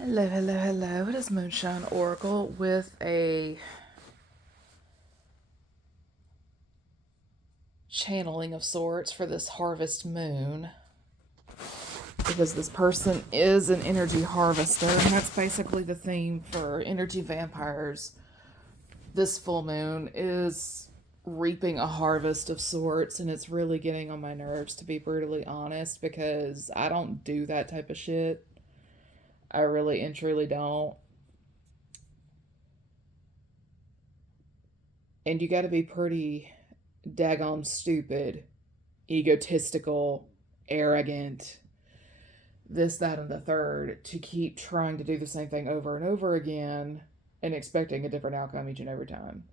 Hello, hello, hello. It is Moonshine Oracle with a channeling of sorts for this harvest moon. Because this person is an energy harvester, and that's basically the theme for energy vampires. This full moon is reaping a harvest of sorts, and it's really getting on my nerves, to be brutally honest, because I don't do that type of shit. I really and truly don't. And you gotta be pretty daggone stupid, egotistical, arrogant, this, that, and the third, to keep trying to do the same thing over and over again and expecting a different outcome each and every time.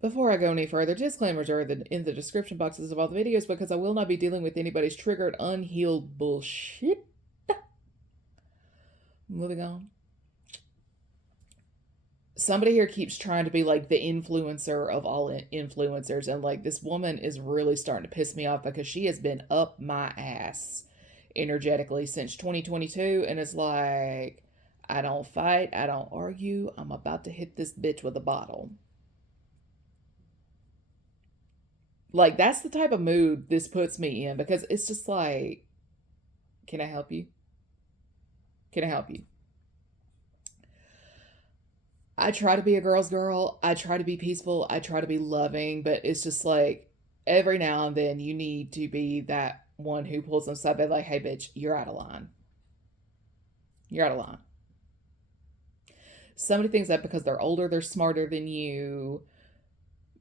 Before I go any further, disclaimers are in the description boxes of all the videos because I will not be dealing with anybody's triggered, unhealed bullshit. Moving on. Somebody here keeps trying to be like the influencer of all influencers, and like this woman is really starting to piss me off because she has been up my ass energetically since 2022, and it's like, I don't fight, I don't argue, I'm about to hit this bitch with a bottle. Like, that's the type of mood this puts me in, because it's just like, can I help you? Can I help you? I try to be a girl's girl. I try to be peaceful. I try to be loving, but it's just like every now and then you need to be that one who pulls them aside, like, hey, bitch, you're out of line. You're out of line. Somebody thinks that because they're older, they're smarter than you.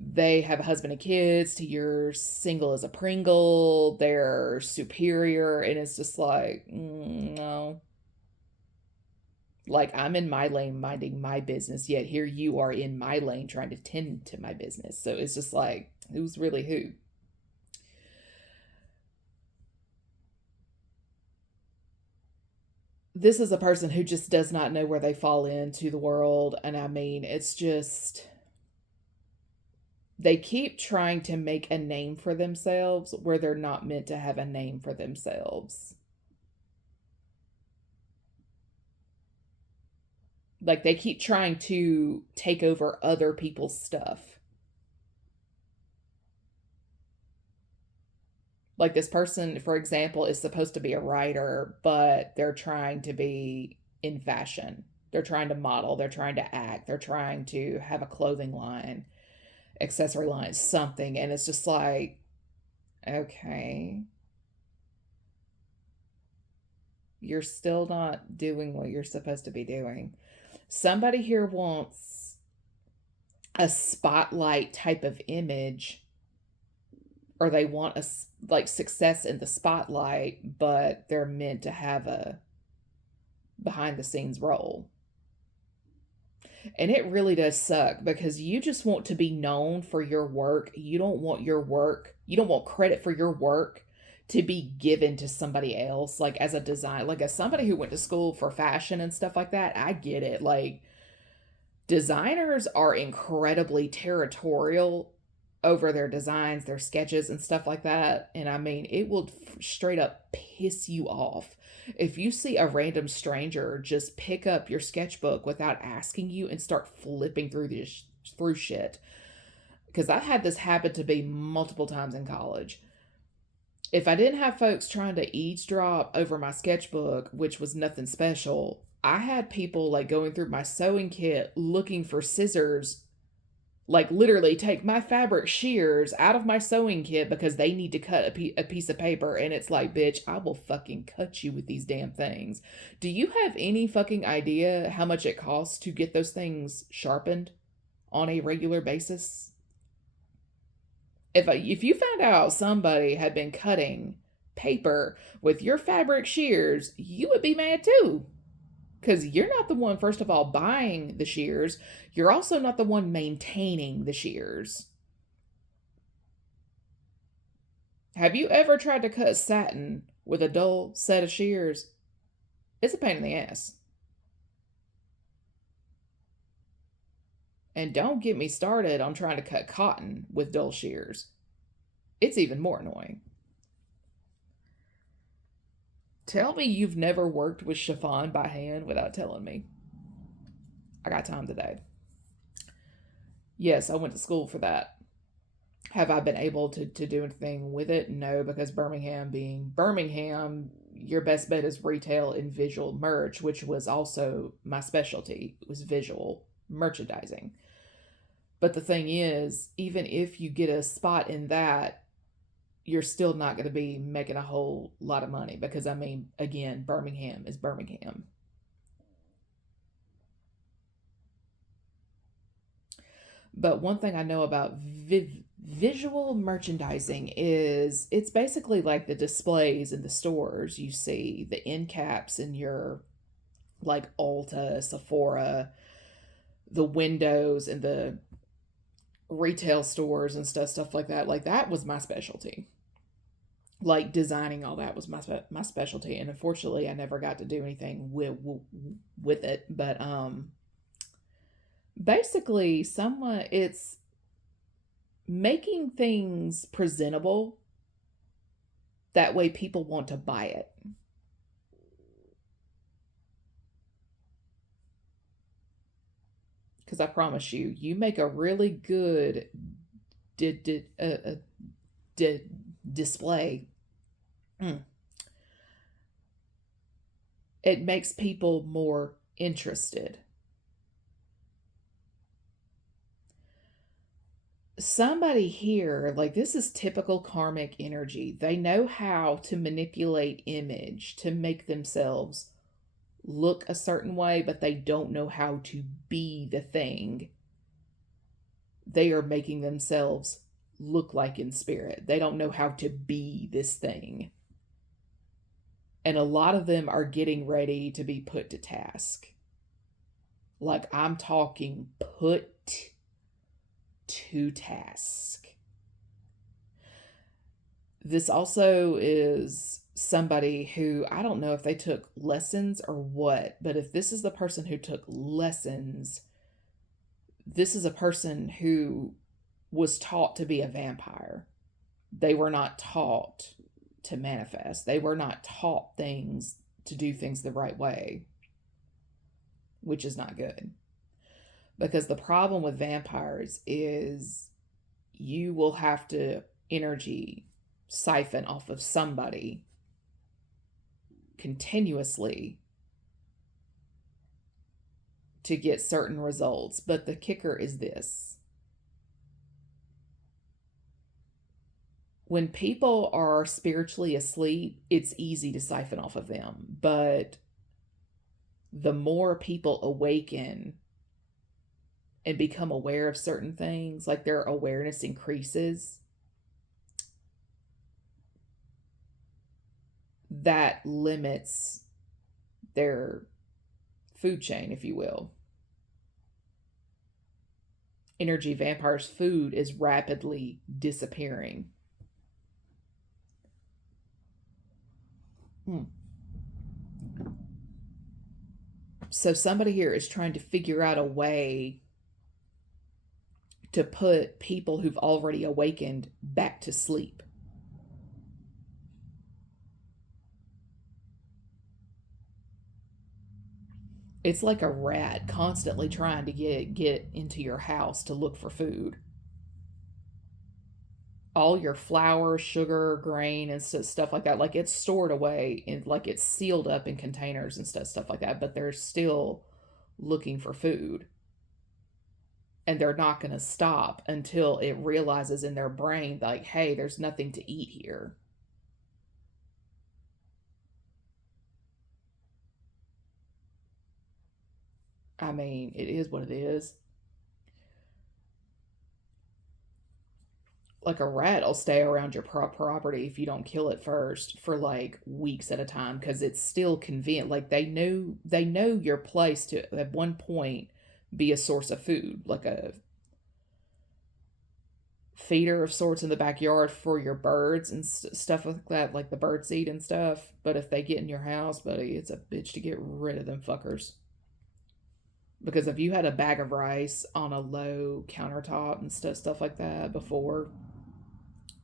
They have a husband and kids to you're single as a Pringle. They're superior. And it's just like, no. Like, I'm in my lane minding my business, yet here you are in my lane trying to tend to my business. So it's just like, who's really who? This is a person who just does not know where they fall into the world. And I mean, it's just, they keep trying to make a name for themselves where they're not meant to have a name for themselves. Like, they keep trying to take over other people's stuff. Like, this person, for example, is supposed to be a writer, but they're trying to be in fashion. They're trying to model, they're trying to act, they're trying to have a clothing line, accessory line, something. And it's just like, okay, you're still not doing what you're supposed to be doing. Somebody here wants a spotlight type of image, or they want a like success in the spotlight, but they're meant to have a behind the scenes role. And it really does suck because you just want to be known for your work. You don't want your work, you don't want credit for your work to be given to somebody else. Like, as a design, like as somebody who went to school for fashion and stuff like that, I get it. Like, designers are incredibly territorial over their designs, their sketches, and stuff like that. And I mean, it will straight up piss you off if you see a random stranger just pick up your sketchbook without asking you and start flipping through shit. Because I've had this happen to me multiple times in college. If I didn't have folks trying to eavesdrop over my sketchbook, which was nothing special, I had people like going through my sewing kit looking for scissors, like literally take my fabric shears out of my sewing kit because they need to cut a piece of paper. And it's like, bitch, I will fucking cut you with these damn things. Do you have any fucking idea how much it costs to get those things sharpened on a regular basis? If you found out somebody had been cutting paper with your fabric shears, you would be mad too. Because you're not the one, first of all, buying the shears. You're also not the one maintaining the shears. Have you ever tried to cut satin with a dull set of shears? It's a pain in the ass. And don't get me started on trying to cut cotton with dull shears. it's even more annoying. Tell me you've never worked with chiffon by hand without telling me. I got time today. Yes, I went to school for that. Have I been able to do anything with it? No, because Birmingham being Birmingham, your best bet is retail and visual merch, which was also my specialty. It was visual merchandising. But the thing is, even if you get a spot in that, you're still not going to be making a whole lot of money because, I mean, again, Birmingham is Birmingham. But one thing I know about visual merchandising is it's basically like the displays in the stores you see, the end caps in your like Ulta, Sephora, the windows in the retail stores and stuff like that. Like that was my specialty. Like designing all that was my specialty, and unfortunately, I never got to do anything with it. But basically, somewhat it's making things presentable. That way, people want to buy it. Because I promise you, you make a really good display. It makes people more interested. Somebody here, like this is typical karmic energy. They know how to manipulate image to make themselves look a certain way, but they don't know how to be the thing they are making themselves look like in spirit. They don't know how to be this thing. And a lot of them are getting ready to be put to task. Like I'm talking put to task. This also is somebody who, I don't know if they took lessons or what, but if this is the person who took lessons, this is a person who was taught to be a vampire. They were not taught to manifest. They were not taught things to do things the right way, which is not good. Because the problem with vampires is you will have to energy siphon off of somebody continuously to get certain results. But the kicker is this. When people are spiritually asleep, it's easy to siphon off of them. But the more people awaken and become aware of certain things, like their awareness increases, that limits their food chain, if you will. Energy vampires' food is rapidly disappearing. So somebody here is trying to figure out a way to put people who've already awakened back to sleep. It's like a rat constantly trying to get into your house to look for food. All your flour, sugar, grain, and stuff like that, like it's stored away and like it's sealed up in containers and stuff like that, but they're still looking for food. And they're not going to stop until it realizes in their brain, like, hey, there's nothing to eat here. I mean, it is what it is. Like a rat will stay around your property if you don't kill it first for like weeks at a time because it's still convenient. Like they know your place to at one point be a source of food, like a feeder of sorts in the backyard for your birds and stuff like that, like the bird seed and stuff. But if they get in your house, buddy, it's a bitch to get rid of them fuckers. Because if you had a bag of rice on a low countertop and stuff like that before,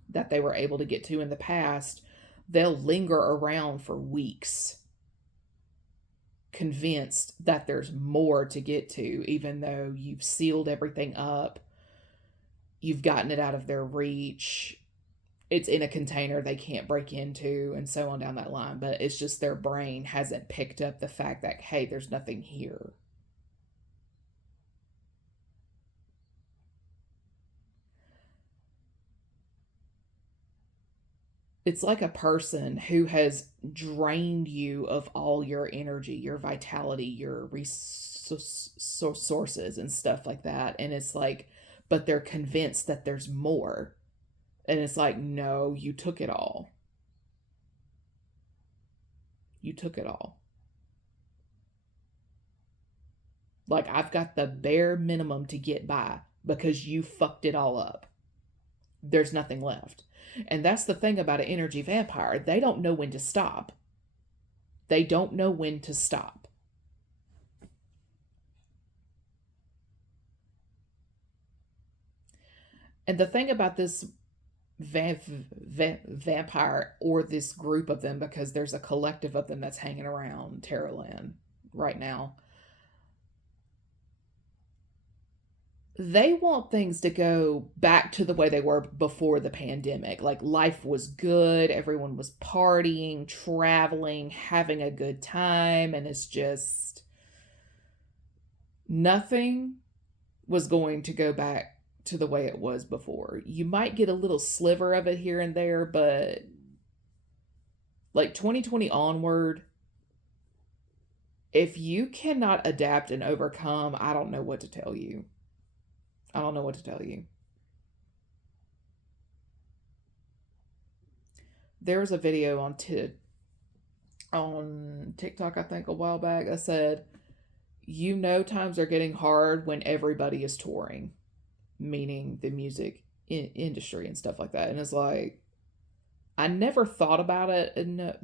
that they were able to get to in the past, they'll linger around for weeks, convinced that there's more to get to, even though you've sealed everything up, you've gotten it out of their reach, it's in a container they can't break into, and so on down that line. But it's just their brain hasn't picked up the fact that, hey, there's nothing here. It's like a person who has drained you of all your energy, your vitality, your resources and stuff like that. And it's like, but they're convinced that there's more. And it's like, no, you took it all. You took it all. Like, I've got the bare minimum to get by because you fucked it all up. There's nothing left. And that's the thing about an energy vampire. They don't know when to stop. They don't know when to stop. And the thing about this vampire, or this group of them, because there's a collective of them that's hanging around Terraland right now, they want things to go back to the way they were before the pandemic. Like, life was good, everyone was partying, traveling, having a good time, and it's just nothing was going to go back to the way it was before. You might get a little sliver of it here and there, but like 2020 onward, if you cannot adapt and overcome, I don't know what to tell you. I don't know what to tell you. There was a video on TikTok, I think, a while back, that said, times are getting hard when everybody is touring, meaning the music industry and stuff like that. And it's like, I never thought about it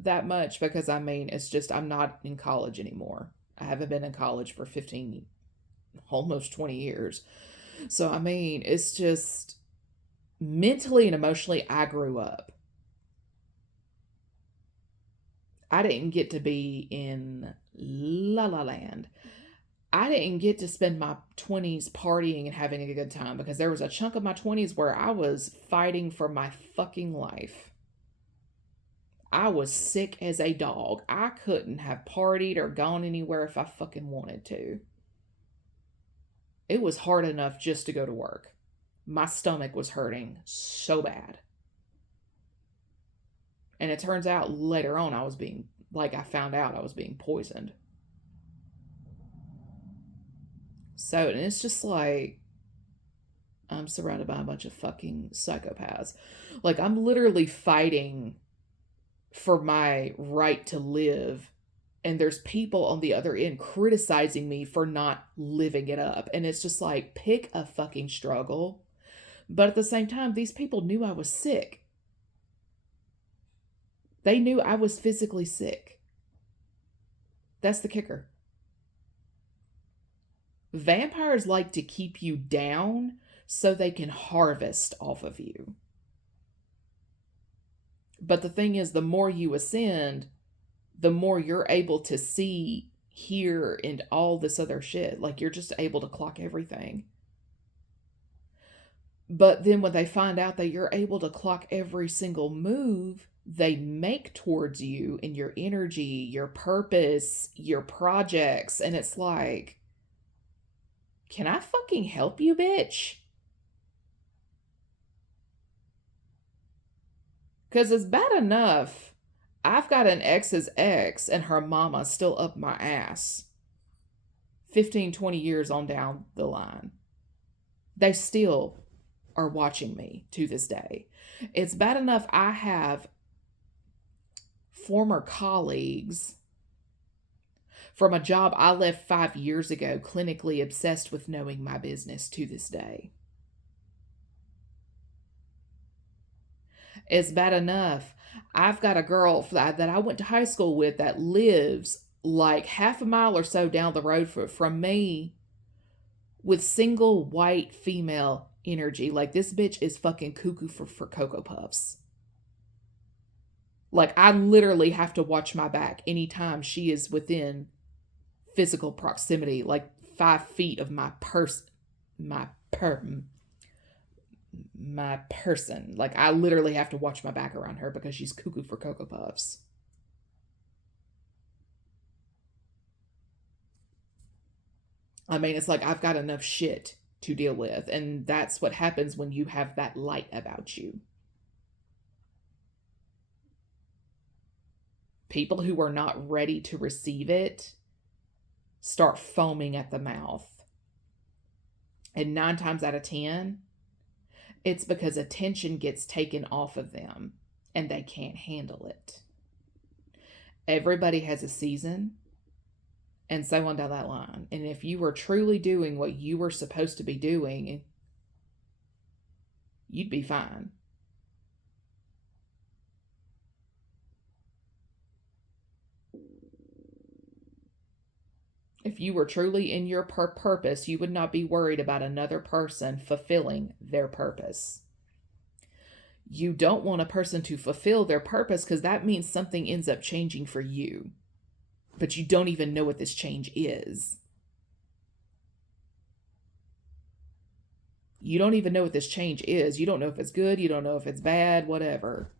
that much, because I mean, it's just, I'm not in college anymore. I haven't been in college for 15, almost 20 years. So, I mean, it's just mentally and emotionally, I grew up. I didn't get to be in La La Land. I didn't get to spend my 20s partying and having a good time, because there was a chunk of my 20s where I was fighting for my fucking life. I was sick as a dog. I couldn't have partied or gone anywhere if I fucking wanted to. It was hard enough just to go to work. My stomach was hurting so bad. And it turns out later on I found out I was being poisoned. So, and it's just like, I'm surrounded by a bunch of fucking psychopaths. Like, I'm literally fighting for my right to live, and there's people on the other end criticizing me for not living it up. And it's just like, pick a fucking struggle. But at the same time, these people knew I was sick. They knew I was physically sick. That's the kicker. Vampires like to keep you down so they can harvest off of you. But the thing is, the more you ascend, the more you're able to see, hear, and all this other shit. Like, you're just able to clock everything. But then when they find out that you're able to clock every single move they make towards you and your energy, your purpose, your projects, and it's like, can I fucking help you, bitch? Because it's bad enough I've got an ex's ex and her mama still up my ass 15, 20 years on down the line. They still are watching me to this day. It's bad enough I have former colleagues from a job I left 5 years ago, clinically obsessed with knowing my business to this day. It's bad enough I've got a girl that I went to high school with that lives like half a mile or so down the road from me, with single white female energy. Like, this bitch is fucking cuckoo for Cocoa Puffs. Like, I literally have to watch my back anytime she is within physical proximity, like 5 feet of my person. My person. Like, I literally have to watch my back around her because she's cuckoo for Cocoa Puffs. I mean, it's like I've got enough shit to deal with, and that's what happens when you have that light about you. People who are not ready to receive it start foaming at the mouth. And 9 times out of 10, it's because attention gets taken off of them and they can't handle it. Everybody has a season, and so on down that line. And if you were truly doing what you were supposed to be doing, you'd be fine. If you were truly in your purpose, you would not be worried about another person fulfilling their purpose. You don't want a person to fulfill their purpose because that means something ends up changing for you. But you don't even know what this change is. You don't even know what this change is. You don't know if it's good. You don't know if it's bad, whatever.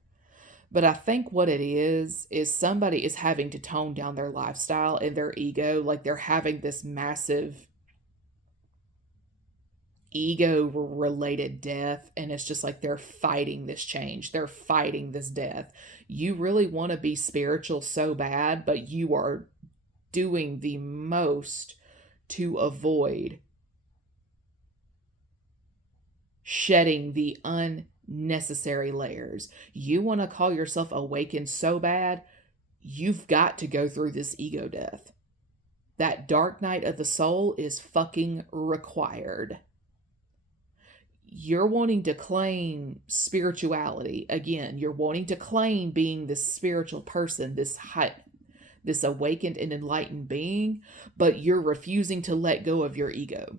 But I think what it is somebody is having to tone down their lifestyle and their ego. Like, they're having this massive ego-related death, and it's just like they're fighting this change. They're fighting this death. You really want to be spiritual so bad, but you are doing the most to avoid shedding the unnecessary layers. You want to call yourself awakened so bad, you've got to go through this ego death. That dark night of the soul is fucking required. You're wanting to claim spirituality. Again, you're wanting to claim being this spiritual person, this awakened and enlightened being, but you're refusing to let go of your ego.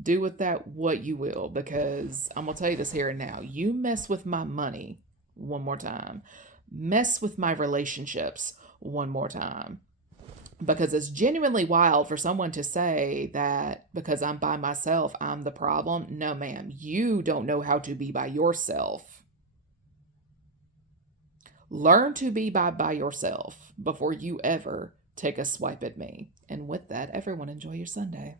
Do with that what you will, because I'm going to tell you this here and now. You mess with my money one more time. Mess with my relationships one more time. Because it's genuinely wild for someone to say that because I'm by myself, I'm the problem. No, ma'am. You don't know how to be by yourself. Learn to be by yourself before you ever take a swipe at me. And with that, everyone enjoy your Sunday.